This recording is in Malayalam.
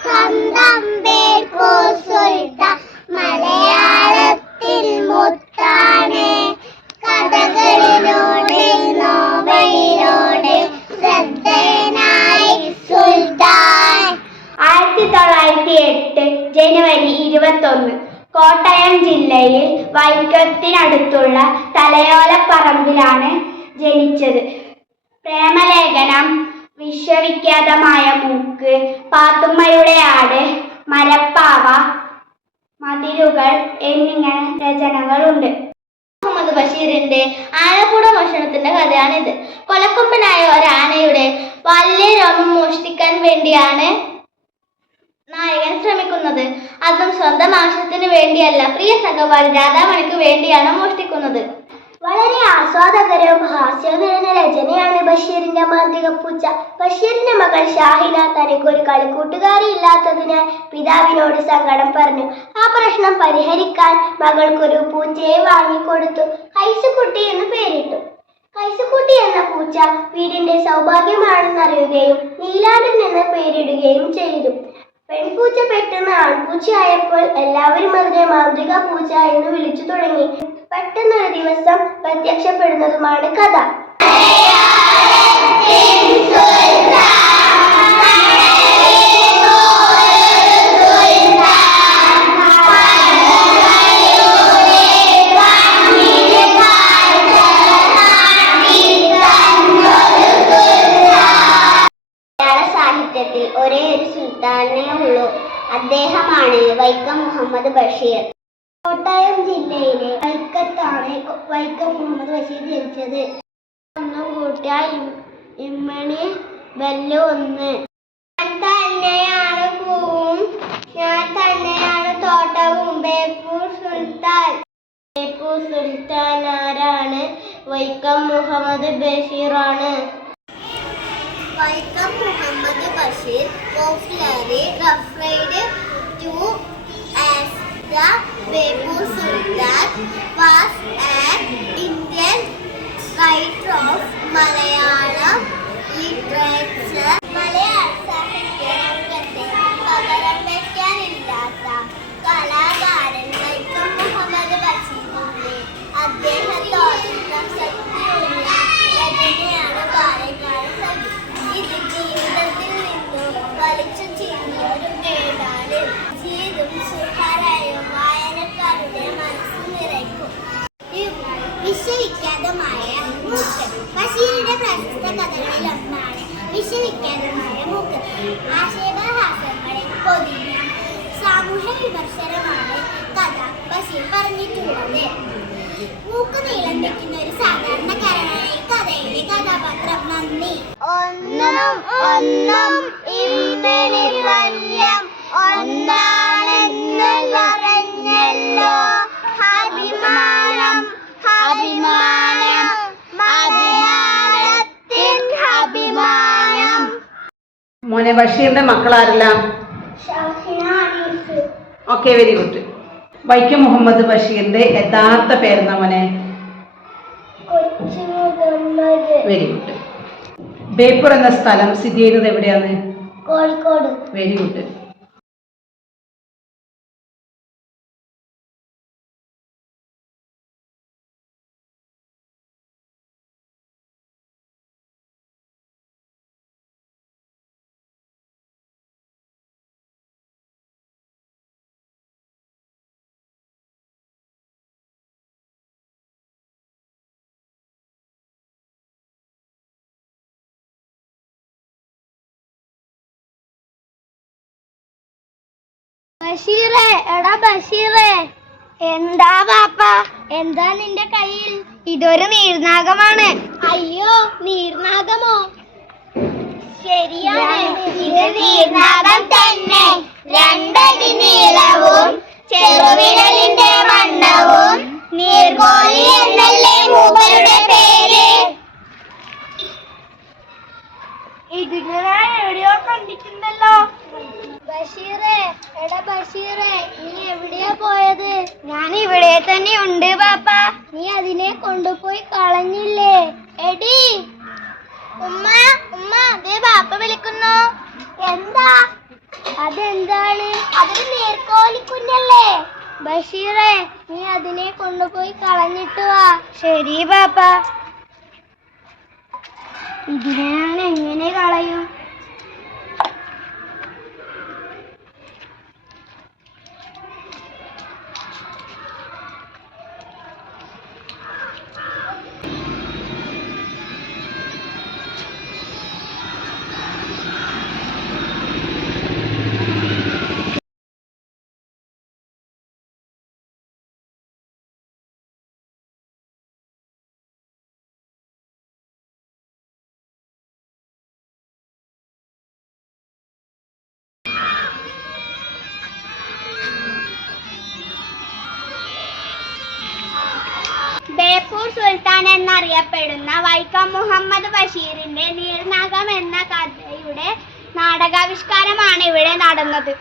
സ്വന്തം ബേപ്പൂർ സുൽത്താൻ മലയാളത്തിൽ മുത്താണ്. കഥകളിലൂടെ നോവലിലൂടെ ശ്രദ്ധേയനായി സുൽത്താൻ. 1908 ജനുവരി 21 കോട്ടയം ജില്ലയിൽ വൈക്കത്തിനടുത്തുള്ള തലയോലപ്പറമ്പിലാണ് ജനിച്ചത്. പ്രേമലേഖനം, വിശ്വവിഖ്യാതമായ മൂക്ക്, പാത്തുമ്മയുടെ ആട്, മരപ്പാവ, മതിലുകൾ എന്നിങ്ങനെ രചനകളുണ്ട്. മുഹമ്മദ് ബഷീറിന്റെ ആനപ്പൂട മോഷണത്തിന്റെ കഥയാണിത്. കൊലക്കൊമ്പനായ ഒരാനയുടെ വലിയ രോമം മോഷ്ടിക്കാൻ വേണ്ടിയാണ് നായകൻ ശ്രമിക്കുന്നത്. അതും സ്വന്തം ആവശ്യത്തിന് വേണ്ടിയല്ല, പ്രിയ സഹപാഠി രാധാമണിക്ക് വേണ്ടിയാണ് മോഷ്ടിക്കുന്നത്. വളരെ ആസ്വാദകരവും ഹാസ്യവും നിറഞ്ഞ രചനയാണ് ബഷീറിന്റെ മാന്ത്രികപ്പൂച്ച. ബഷീറിന്റെ മകൾ ഷാഹിന തനിക്ക് ഒരു കളിക്കൂട്ടുകാരി ഇല്ലാത്തതിനാൽ പിതാവിനോട് സങ്കടം പറഞ്ഞു. ആ പ്രശ്നം പരിഹരിക്കാൻ മകൾക്കൊരു പൂച്ചയെ വാങ്ങിക്കൊടുത്തു. കൈസുക്കുട്ടി എന്ന് പേരിട്ടു. കൈസുക്കുട്ടി എന്ന പൂച്ച വീടിന്റെ സൗഭാഗ്യമാണെന്നറിയുകയും നീലാണ്ടൻ എന്ന് പേരിടുകയും ചെയ്തു. പെൺപൂച്ച പെട്ടെന്ന് ആൺപൂച്ചയായപ്പോൾ എല്ലാവരും അതിനെ മാന്ത്രിക പൂച്ച എന്ന് വിളിച്ചു തുടങ്ങി. പെട്ടെന്നൊരു ദിവസം പ്രത്യക്ഷപ്പെടുന്നതുമാണ് കഥ. സാഹിത്യത്തിൽ ഒരേ ഒരു സുൽത്താനേ ഉള്ളൂ. അദ്ദേഹമാണ് വൈക്കം മുഹമ്മദ് ബഷീർ. കോട്ടയം ജില്ലയിലെ വൈക്കത്താണ് വൈക്കം മുഹമ്മദ് ബഷീർ ജനിച്ചത്. ഒന്നും കൂട്ടിയാൽ ഇമ്മണി ബെല്ല് 1. ഞാൻ തന്നെയാണ് പൂവും, ഞാൻ തന്നെയാണ് തോട്ടവും. ബേപ്പൂർ സുൽത്താൻ. ബേപ്പൂർ സുൽത്താൻ ആരാണ്? Vaikom Muhammad ബഷീറാണ്. Vaikom Muhammad Basheer popularly referred to as the Bepur Sultan was an Indian writer of Malayalam literature. മലയാള സാഹിത്യ രംഗത്തെ പകരം വയ്ക്കാനില്ലാത്ത കലാകാരൻ വൈക്കം മുഹമ്മദ് ബഷീറിന്റെ അദ്ദേഹത്തോളം ശക്തിയുള്ള രചനയാണ് പാലക്കാട് സഖി. ഇത് ജീവിതത്തിൽ നിന്നും വലിച്ചു ചീറിയ ഒരു കേടാണ്. ജീവിതം സുഖകരവും വായനക്കാരുടെ മനസ്സ് നിറയ്ക്കും. വിശ്വവിഖ്യാതമായ മൂക്ക്. ബഷീറിന്റെ പ്രശസ്ത കഥകളിൽ ഒന്നാണ് വിശ്വവിഖ്യാതമായ മൂക്ക്. ആക്ഷേപഹാസ്യങ്ങളിൽ പൊതിഞ്ഞ സാമൂഹ്യ വിമർശനമാണ് കഥ ബഷീർ പറഞ്ഞിട്ടുള്ളത്. മൂക്ക് നീളം വെക്കുന്ന ഒരു സാധാരണക്കാരനായ കഥയിലെ കഥാപാത്രം നന്ദി. ഒന്നും ഒന്നും ഇവനിൽ വല്യം ഒന്നാണെന്ന് പറഞ്ഞല്ലോ. അഭിമാനം അഭിമാനം അഭിമാനത്തിൻ അഭിമാനം. മോനെ, ബഷീറിന്റെ മക്കളാരെല്ലാം? Okay, very good. Vaikom Muhammad ബഷീറിന്റെ യഥാർത്ഥ പേരെന്താ മോനെ? Very good. ബേപ്പൂർ എന്ന സ്ഥലം സ്ഥിതി ചെയ്യുന്നത് എവിടെയാണ്? കോഴിക്കോട്. Very good. ബഷീറേ, എടാ ബഷീറേ. എന്താ പാപ്പ? എന്താ നിന്റെ കയ്യിൽ? ഇതൊരു നീർനാഗമാണ്. അയ്യോ, നീർനാഗമോ? ശരിയാണ്, ഇത് നീർനാഗം തന്നെ. 2 അടി നീളവും ചെറുവിരലിന്റെ വണ്ണവും. നീർഗോലി എന്നല്ലേ മൂപ്പരുടെ പേര്? ഇത് ഞാൻ എവിടെയോ കണ്ടിട്ടുണ്ടല്ലോ. ബഷീറേ, എടാ ബഷീറേ, നീ എവിടെയാ പോയത്? ഞാൻ ഇവിടെ തന്നെ ഉണ്ട് പാപ്പ. നീ അതിനെ കൊണ്ടുപോയി കളഞ്ഞില്ലേ? എടി ഉമ്മ, ഉമ്മ, ദേ പാപ്പ വിളിക്കുന്നു. എന്താ? അതെന്താണ്? അതൊരു നീർക്കോലിക്കുഞ്ഞല്ലേ? ബഷീറേ, നീ അതിനെ കൊണ്ടുപോയി കളഞ്ഞിട്ട് വാ. ശരി പാപ്പ. ഇതിനെ ഞാൻ എങ്ങനെ കളയും? ബേപ്പൂർ സുൽത്താൻ എന്നറിയപ്പെടുന്ന വൈക്കം മുഹമ്മദ് ബഷീറിന്റെ നീർനാഗം എന്ന കഥയുടെ നാടകാവിഷ്കാരമാണ് ഇവിടെ നടന്നത്.